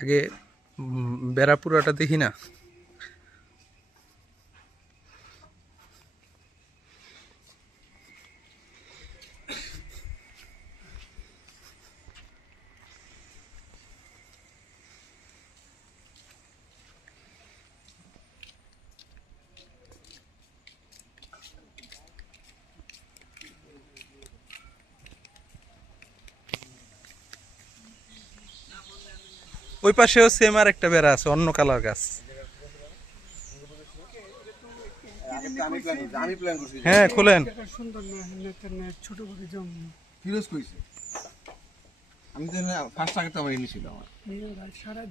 আগে বেড়া পুরাটা দেখি না। ওই পাশেও সেম আর একটা বেড়া আছে, অন্য কালার গাছ। হ্যাঁ খুলেন। আমি তো ফার্স্ট আগে তো আমার এনে ছিল আমার সারা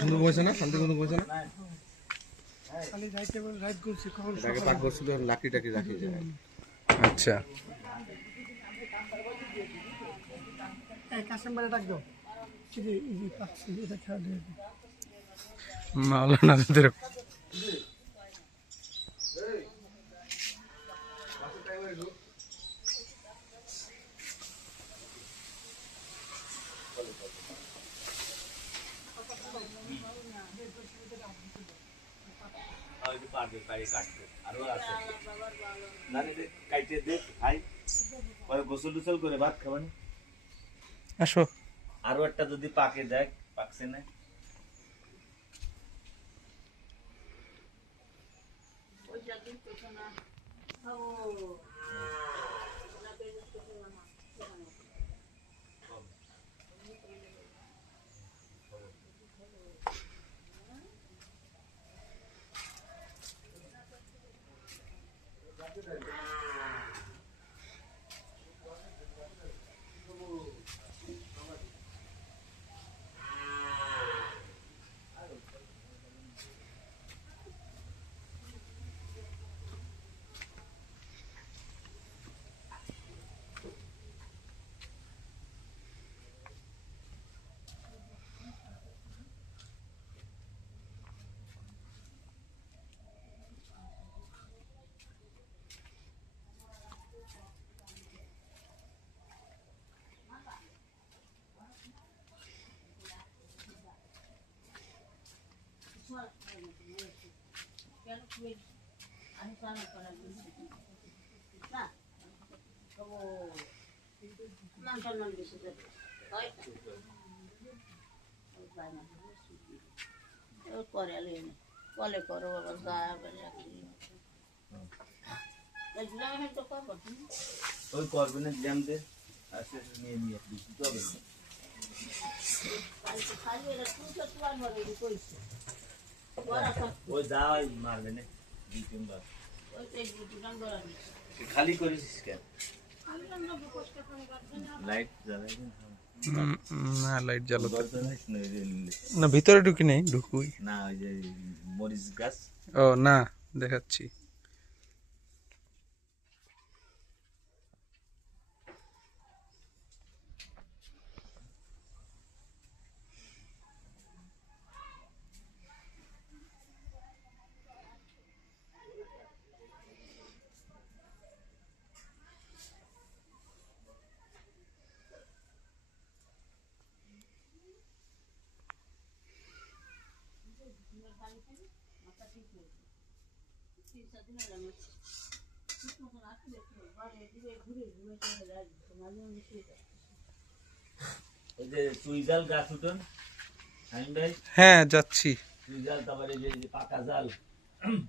সুন্দর ঘুমাইছে না, শান্তি মতো ঘুমাইছে না। আগে পাক করছিল লাকড়ি টাকড়ি রাখি যায়। আচ্ছা মাওলানাদের গোসল টোসল করে ভাত খাবেন। আসো। আরো একটা যদি পাকে দেখ, পাকছে না। কলে করো বাবা ওই করবে না জ্যাম দে আসে নিয়ে নিয়ে দিতে হবে না। ওই দাওয়াই মারবে না দুই তিনবার। খালি করেছিস কেন? লাইট জ্বালাই না, লাইট জ্বালাতে না, না, ভিতরে ঢুকি নেই, ঢুকুই না ওই যে মরিচ গাছ। ও না, দেখাচ্ছি। ওই যে সুইজাল গাছ উঠুন ভাই। হ্যাঁ যাচ্ছি। সুইজাল, তারপরে যে পাকা জাল,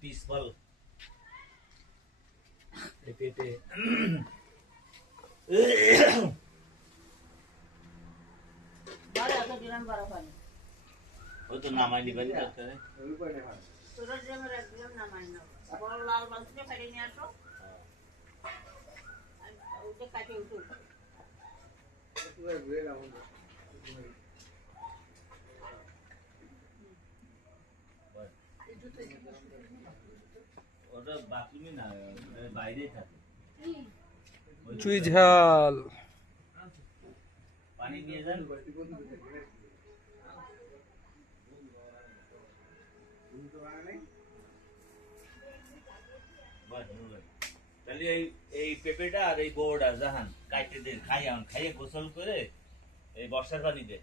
পিস ফল পেঁপে। ওই তো নামাই নিবারি দরকার। ওটা বাথরুমে না, বাইরেই থাকে। চুই ঝাল পানি নিয়ে যান। তাহলে এই পেঁপেটা আর এই বউটা জাহান কাইটে দেন, খাইয়ে গোসল করে এই বর্ষার পানি দে,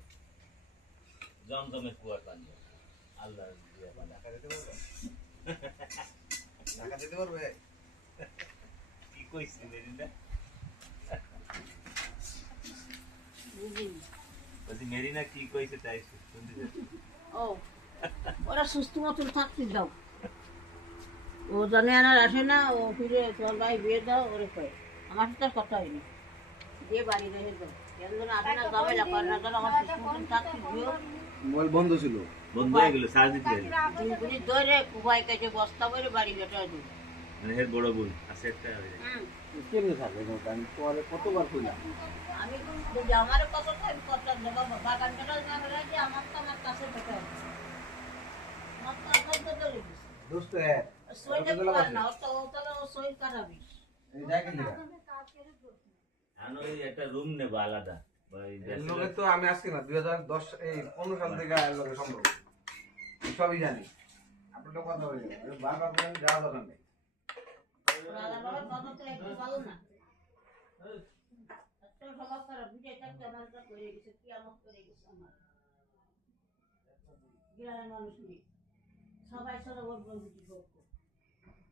জমজমের কুয়ার পানি দে। আল্লাহর দিয়া পানি। ঢাকা যেতে পারবে? ঢাকা যেতে পারবে? কি কইছিস মেরিনা? বলছি মেরিনা কি কইছে তাই শুনতে চাচ্ছি। ও ওরা সুস্থ মতন থাকতে দাও, ও জানে আনার আসে না, ও ফিরে তোমার ভাই বিয়ে দাও ওরে কয়, আমার সাথে আর কথা হয়নি, দিয়ে বাড়ি রেখে দাও, কেন যেন আসে না ঝামেলা করে না, যেন আমার সুস্থ মতন থাকতে দিও। মোবাইল বন্ধ ছিল। বন্ধ হয়ে গেল, চার্জ দিতে গেল। দিনগুলি ধরে কুবাই কাছে বস্তা করে বাড়ি বেটা দিল। মানে এর বড় বোন আছে একটা। কেমনে থাকবে আমি তোমারে কতবার কইলাম। আমি যদি আমার কথা তো আমি কথা দেবো, বাগান বেটা না হলে যে আমার তো আমার কাছে বেটা আমার তো এখন তো ধরে দিছে দোস্ত হ্যাঁ সইটা পার না, ও তো ও তাহলে ও সই কাটাবি। এই দেখেন না আর ওই একটা রুম নেব আলাদা। বা এই এর লগে তো আমি আজকে না 2010 এই 15 সাল থেকে এর লগে সম্পর্ক আমি সবই জানি। আপনি তো কথা বলেন বারবার বলেন যাওয়া দরকার নেই। রাজা বাবার কথা তো একটু ভালো না, একটা সবার খারাপ বিজয় থাকতে আমার এটা করে গেছে, কি আমার করে গেছে আমার গ্রামের মানুষ নেই, সবাই সবাই ওর বন্ধু করতো,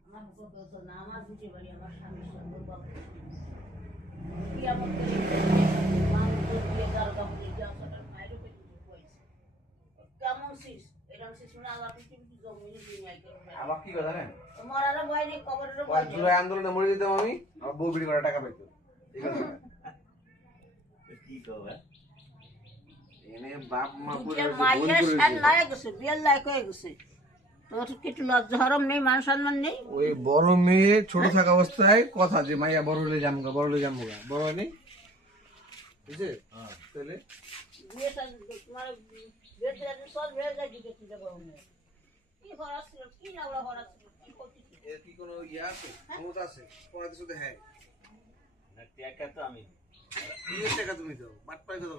আমার কত হতো না, আমার বুঝে বাড়ি আমার স্বামীর সঙ্গে বাবা কি আমার করে গেছে, মানুষ দিয়ে গাল গাবলে যাও সেটার মায়েরও পেটে পয়সা কেমন ছিস, এরকম ছিস না আল্লাহ পৃথিবীতে জমিনে দুনিয়ায় করবে আবার কি কথা জানেন তোমার আরো ভয় নেই, কবরেরও ওই ভয় নেই। জুলাই আন্দোলনে মরে যেতাম আমি আমার বউ বিড়ি করে টাকা পাইতো ঠিক আছে কি কবে এনে বাপ মা করে দুটিয়া মাইয়ের সান লাগে গেছে, বিয়ের লায়ক হয়ে গেছে, তোমার কি একটু লজ্জা হরম নেই, মান সম্মান নেই? ওই বড় মেয়ে ছোট থাকা অবস্থায় কথা যে মাইয়া বড় হলে জামগা বড় হলে জামগা বড় হয়নি বুঝছে তাহলে বিয়েটা তোমার বিয়েটা সব হয়ে যায়, দিকে চিন্তা করো না কি করা ছিল, কি না ওরা করা ছিল, কি করতেছি এর কি কোনো ইয়ে আছে ক্ষমতা আছে পড়াতে শুধু হ্যাঁ না টাকা তো আমি নিজের টাকা তুমি দাও বাট পাই কথা